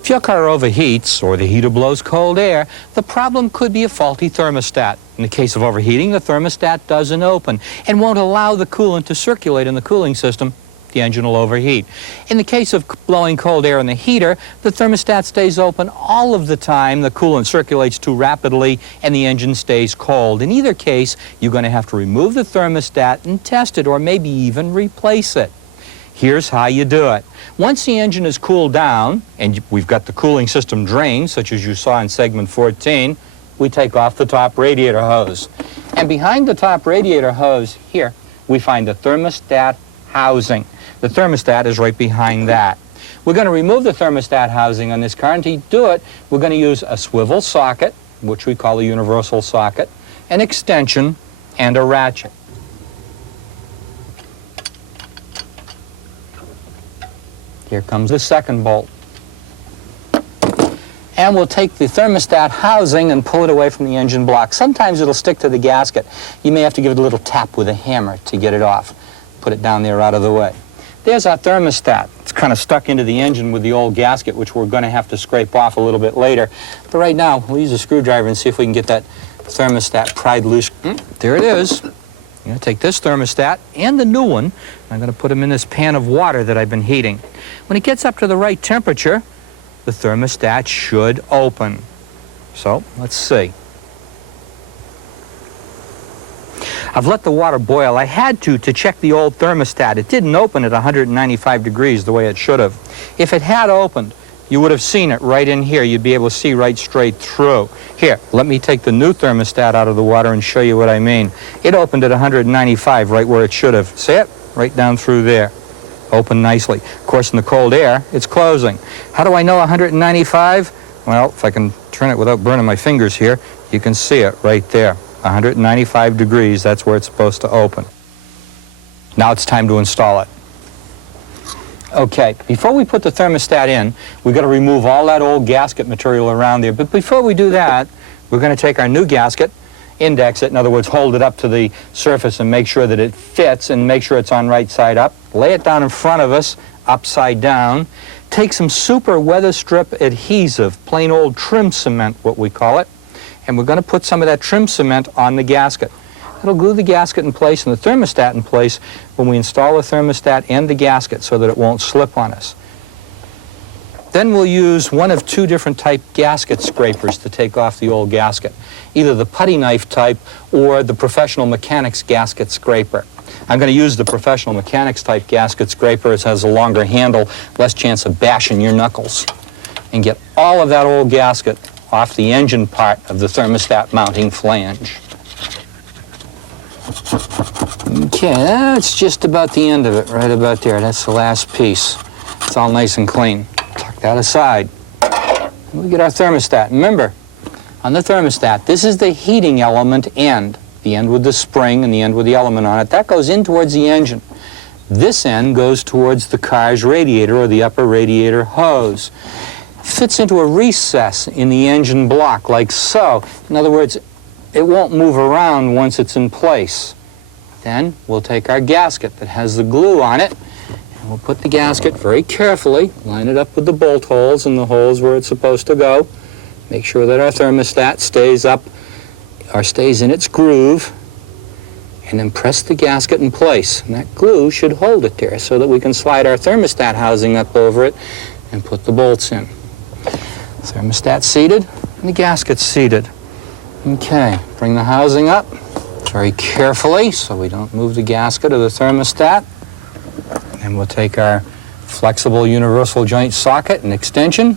If your car overheats or the heater blows cold air, the problem could be a faulty thermostat. In the case of overheating, the thermostat doesn't open and won't allow the coolant to circulate in the cooling system. The engine will overheat. In the case of blowing cold air in the heater, the thermostat stays open all of the time, the coolant circulates too rapidly, and the engine stays cold. In either case, you're going to have to remove the thermostat and test it, or maybe even replace it. Here's how you do it. Once the engine is cooled down, and we've got the cooling system drained, such as you saw in segment 14, we take off the top radiator hose. And behind the top radiator hose here, we find the thermostat housing. The thermostat is right behind that. We're going to remove the thermostat housing on this car, and to do it, we're going to use a swivel socket, which we call a universal socket, an extension, and a ratchet. Here comes the second bolt. And we'll take the thermostat housing and pull it away from the engine block. Sometimes it'll stick to the gasket. You may have to give it a little tap with a hammer to get it off. Put it down there out of the way. There's our thermostat. It's kind of stuck into the engine with the old gasket, which we're going to have to scrape off a little bit later. But right now, we'll use a screwdriver and see if we can get that thermostat pried loose. There it is. I'm going to take this thermostat and the new one, and I'm going to put them in this pan of water that I've been heating. When it gets up to the right temperature, the thermostat should open. So, let's see. I've let the water boil. I had to check the old thermostat. It didn't open at 195 degrees the way it should have. If it had opened, you would have seen it right in here. You'd be able to see right straight through. Here, let me take the new thermostat out of the water and show you what I mean. It opened at 195 right where it should have. See it? Right down through there. Open nicely. Of course, in the cold air, it's closing. How do I know 195? Well, if I can turn it without burning my fingers here, you can see it right there. 195 degrees, that's where it's supposed to open. Now it's time to install it. Okay, before we put the thermostat in, we've got to remove all that old gasket material around there. But before we do that, we're going to take our new gasket, index it, in other words, hold it up to the surface and make sure that it fits and make sure it's on right side up. Lay it down in front of us, upside down. Take some super weather strip adhesive, plain old trim cement, what we call it, and we're going to put some of that trim cement on the gasket. It'll glue the gasket in place and the thermostat in place when we install the thermostat and the gasket so that it won't slip on us. Then we'll use one of two different type gasket scrapers to take off the old gasket, either the putty knife type or the professional mechanics gasket scraper. I'm going to use the professional mechanics type gasket scraper. It has a longer handle, less chance of bashing your knuckles, and get all of that old gasket off the engine part of the thermostat mounting flange. Okay, that's just about the end of it, right about there. That's the last piece. It's all nice and clean. Tuck that aside. We get our thermostat. Remember, on the thermostat, this is the heating element end. The end with the spring and the end with the element on it. That goes in towards the engine. This end goes towards the car's radiator or the upper radiator hose. Fits into a recess in the engine block, like so. In other words, it won't move around once it's in place. Then we'll take our gasket that has the glue on it, and we'll put the gasket very carefully, line it up with the bolt holes and the holes where it's supposed to go. Make sure that our thermostat stays up or stays in its groove, and then press the gasket in place. And that glue should hold it there so that we can slide our thermostat housing up over it and put the bolts in. Thermostat seated and the gasket seated. Okay, bring the housing up very carefully so we don't move the gasket or the thermostat. And we'll take our flexible universal joint socket and extension,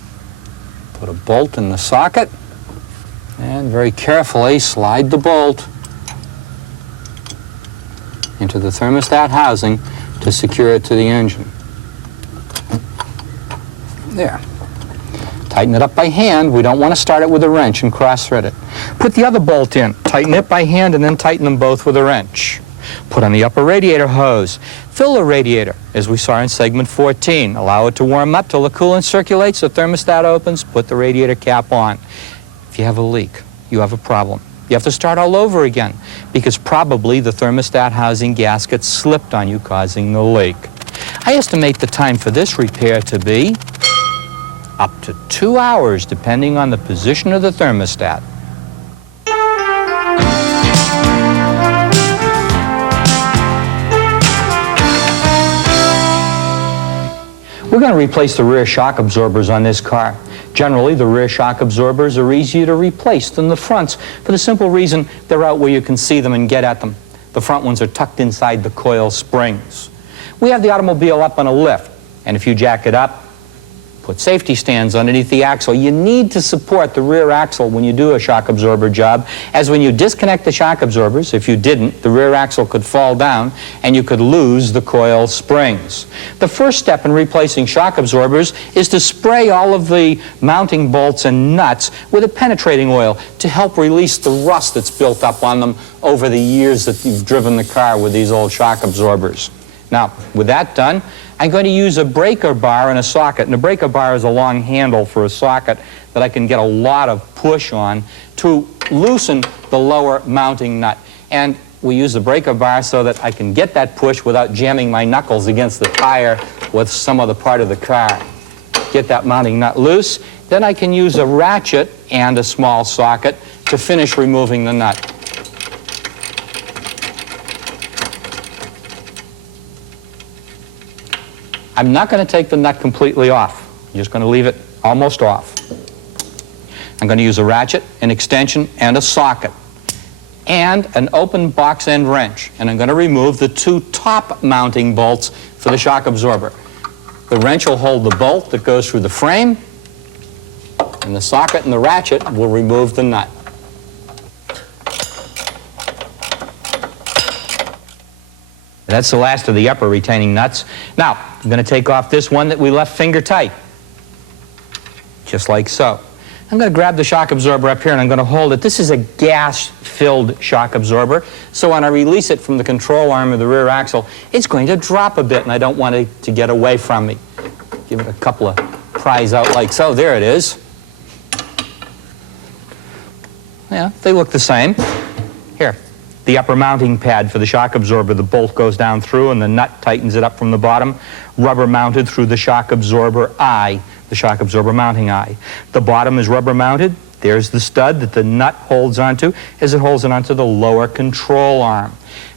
put a bolt in the socket, and very carefully slide the bolt into the thermostat housing to secure it to the engine. There. Tighten it up by hand. We don't want to start it with a wrench and cross-thread it. Put the other bolt in. Tighten it by hand and then tighten them both with a wrench. Put on the upper radiator hose. Fill the radiator, as we saw in segment 14. Allow it to warm up till the coolant circulates, the thermostat opens, put the radiator cap on. If you have a leak, you have a problem. You have to start all over again because probably the thermostat housing gasket slipped on you, causing the leak. I estimate the time for this repair to be up to 2 hours, depending on the position of the thermostat. We're going to replace the rear shock absorbers on this car. Generally, the rear shock absorbers are easier to replace than the fronts for the simple reason they're out where you can see them and get at them. The front ones are tucked inside the coil springs. We have the automobile up on a lift, and if you jack it up, put safety stands underneath the axle. You need to support the rear axle when you do a shock absorber job, as when you disconnect the shock absorbers, if you didn't, the rear axle could fall down and you could lose the coil springs. The first step in replacing shock absorbers is to spray all of the mounting bolts and nuts with a penetrating oil to help release the rust that's built up on them over the years that you've driven the car with these old shock absorbers. Now, with that done, I'm going to use a breaker bar and a socket. And a breaker bar is a long handle for a socket that I can get a lot of push on to loosen the lower mounting nut. And we use the breaker bar so that I can get that push without jamming my knuckles against the tire with some other part of the car. Get that mounting nut loose. Then I can use a ratchet and a small socket to finish removing the nut. I'm not going to take the nut completely off. I'm just going to leave it almost off. I'm going to use a ratchet, an extension, and a socket. and an open box end wrench. And I'm going to remove the two top mounting bolts for the shock absorber. The wrench will hold the bolt that goes through the frame, and the socket and the ratchet will remove the nut. That's the last of the upper retaining nuts. Now, I'm going to take off this one that we left finger tight, just like so. I'm going to grab the shock absorber up here and I'm going to hold it. This is a gas-filled shock absorber, so when I release it from the control arm of the rear axle, it's going to drop a bit, and I don't want it to get away from me. Give it a couple of pries out like so. There it is. Yeah, they look the same. Here, the upper mounting pad for the shock absorber. The bolt goes down through and the nut tightens it up from the bottom. Rubber mounted through the shock absorber eye, the shock absorber mounting eye. The bottom is rubber mounted. There's the stud that the nut holds onto as it holds it onto the lower control arm.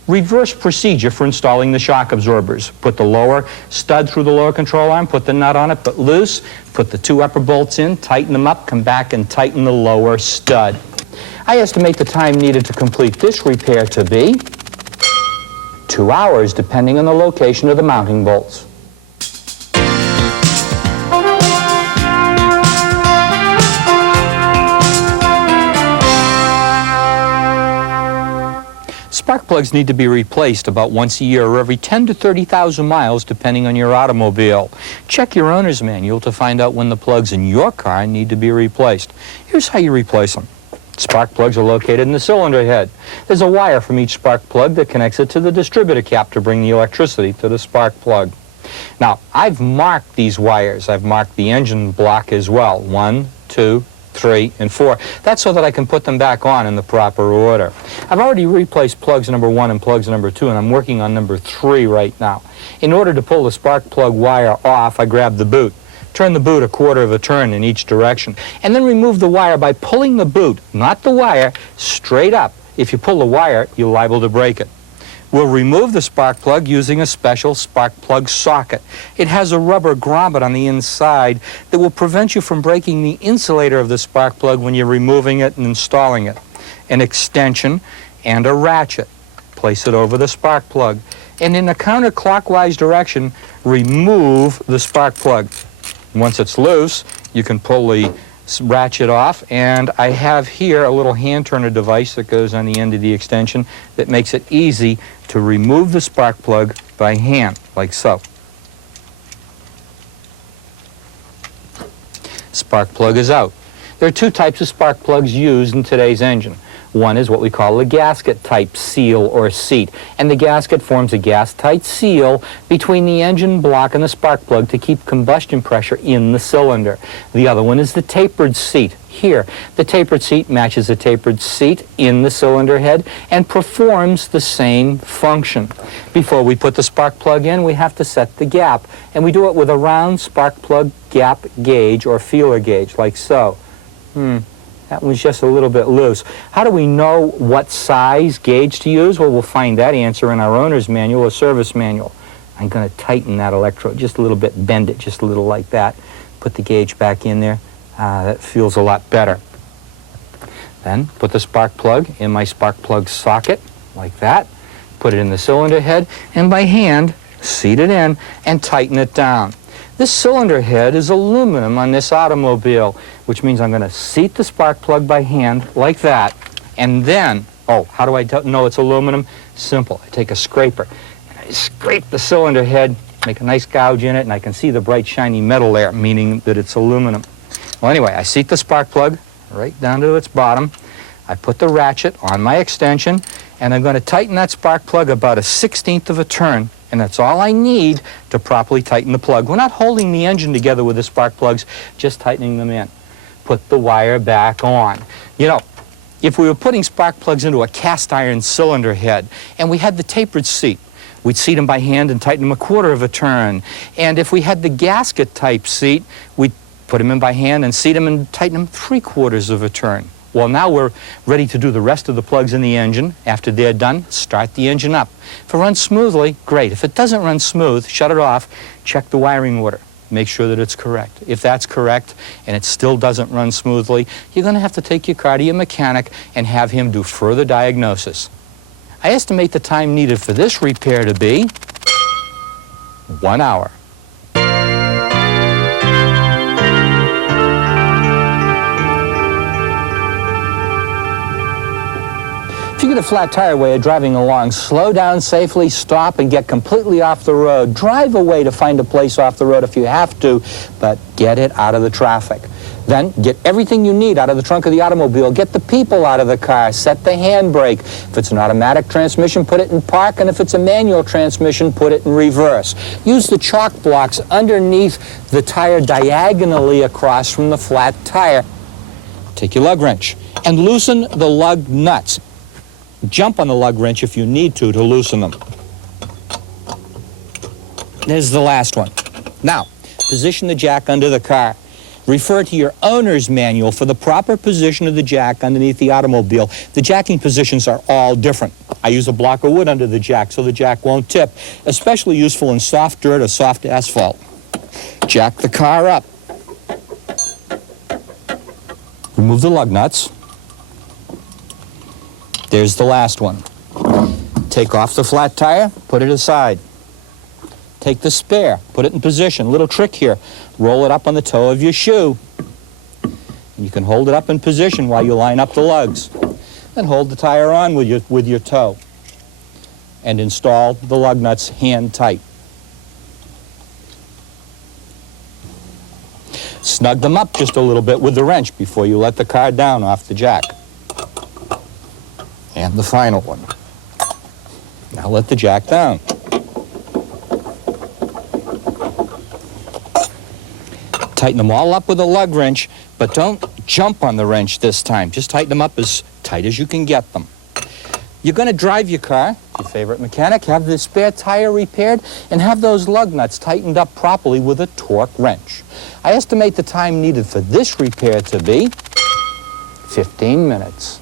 Reverse procedure for installing the shock absorbers. Put the lower stud through the lower control arm, put the nut on it, but loose, put the two upper bolts in, tighten them up, come back and tighten the lower stud. I estimate the time needed to complete this repair to be 2 hours, depending on the location of the mounting bolts. Spark plugs need to be replaced about once a year or every 10 to 30,000 miles, depending on your automobile. Check your owner's manual to find out when the plugs in your car need to be replaced. Here's how you replace them. Spark plugs are located in the cylinder head. There's a wire from each spark plug that connects it to the distributor cap to bring the electricity to the spark plug. Now, I've marked these wires. I've marked the engine block as well. 1, 2, 3, and 4. That's so that I can put them back on in the proper order. I've already replaced plugs number 1 and plugs number 2, and I'm working on number 3 right now. In order to pull the spark plug wire off, I grab the boot. Turn the boot a quarter of a turn in each direction, and then remove the wire by pulling the boot, not the wire, straight up. If you pull the wire, you're liable to break it. We'll remove the spark plug using a special spark plug socket. It has a rubber grommet on the inside that will prevent you from breaking the insulator of the spark plug when you're removing it and installing it. An extension and a ratchet. Place it over the spark plug, and in a counterclockwise direction, remove the spark plug. Once it's loose, you can pull the ratchet off, and I have here a little hand turner device that goes on the end of the extension that makes it easy to remove the spark plug by hand, like so. Spark plug is out. There are two types of spark plugs used in today's engine. One is what we call a gasket type seal or seat, and the gasket forms a gas-tight seal between the engine block and the spark plug to keep combustion pressure in the cylinder. The other one is the tapered seat. Here, the tapered seat matches the tapered seat in the cylinder head and performs the same function. Before we put the spark plug in, we have to set the gap, and we do it with a round spark plug gap gauge or feeler gauge, like so. That one's just a little bit loose. How do we know what size gauge to use? Well, we'll find that answer in our owner's manual or service manual. I'm going to tighten that electrode just a little bit, bend it just a little like that. Put the gauge back in there. That feels a lot better. Then put the spark plug in my spark plug socket, like that. Put it in the cylinder head, and by hand, seat it in and tighten it down. This cylinder head is aluminum on this automobile, which means I'm going to seat the spark plug by hand like that, and then, how do I know it's aluminum? Simple. I take a scraper and I scrape the cylinder head, make a nice gouge in it, and I can see the bright shiny metal there, meaning that it's aluminum. Well, anyway, I seat the spark plug right down to its bottom. I put the ratchet on my extension, and I'm going to tighten that spark plug about 1/16 of a turn. And that's all I need to properly tighten the plug. We're not holding the engine together with the spark plugs, just tightening them in. Put the wire back on. You know, if we were putting spark plugs into a cast iron cylinder head and we had the tapered seat, we'd seat them by hand and tighten them a quarter of a turn. And if we had the gasket type seat, we'd put them in by hand and seat them and tighten them 3/4 of a turn. Well, now we're ready to do the rest of the plugs in the engine. After they're done, start the engine up. If it runs smoothly, great. If it doesn't run smooth, shut it off, check the wiring order. make sure that it's correct. If that's correct and it still doesn't run smoothly, you're going to have to take your car to your mechanic and have him do further diagnosis. I estimate the time needed for this repair to be 1 hour. If you get a flat tire while you're driving along, slow down safely, stop, and get completely off the road. Drive away to find a place off the road if you have to, but get it out of the traffic. Then get everything you need out of the trunk of the automobile. Get the people out of the car. Set the handbrake. If it's an automatic transmission, put it in park, and if it's a manual transmission, put it in reverse. Use the chalk blocks underneath the tire diagonally across from the flat tire. Take your lug wrench and loosen the lug nuts. Jump on the lug wrench if you need to loosen them. There's the last one. Now, position the jack under the car. Refer to your owner's manual for the proper position of the jack underneath the automobile. The jacking positions are all different. I use a block of wood under the jack so the jack won't tip, especially useful in soft dirt or soft asphalt. Jack the car up. Remove the lug nuts. There's the last one. Take off the flat tire, put it aside. Take the spare, put it in position. Little trick here, roll it up on the toe of your shoe. And you can hold it up in position while you line up the lugs. Then hold the tire on with your toe and install the lug nuts hand tight. Snug them up just a little bit with the wrench before you let the car down off the jack. And the final one. Now let the jack down. Tighten them all up with a lug wrench, but don't jump on the wrench this time. Just tighten them up as tight as you can get them. You're going to drive your car, your favorite mechanic, have the spare tire repaired, and have those lug nuts tightened up properly with a torque wrench. I estimate the time needed for this repair to be 15 minutes.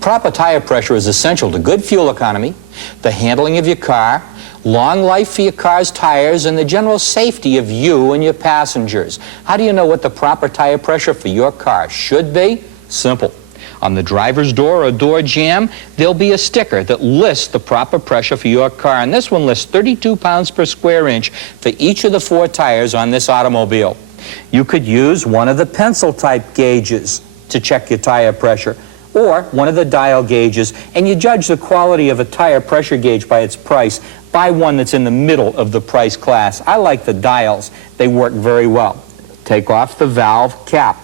Proper tire pressure is essential to good fuel economy, the handling of your car, long life for your car's tires, and the general safety of you and your passengers. How do you know what the proper tire pressure for your car should be? Simple. On the driver's door or door jamb, there'll be a sticker that lists the proper pressure for your car, and this one lists 32 pounds per square inch for each of the 4 tires on this automobile. You could use one of the pencil-type gauges to check your tire pressure, or one of the dial gauges, and you judge the quality of a tire pressure gauge by its price. Buy one that's in the middle of the price class. I like the dials. They work very well. Take off the valve cap.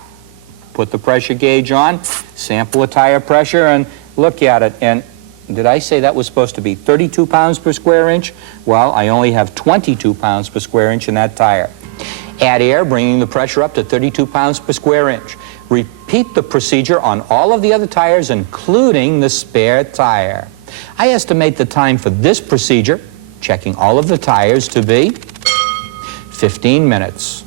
Put the pressure gauge on, sample the tire pressure, and look at it. And did I say that was supposed to be 32 pounds per square inch? Well, I only have 22 pounds per square inch in that tire. Add air, bringing the pressure up to 32 pounds per square inch. Repeat the procedure on all of the other tires, including the spare tire. I estimate the time for this procedure, checking all of the tires, to be 15 minutes.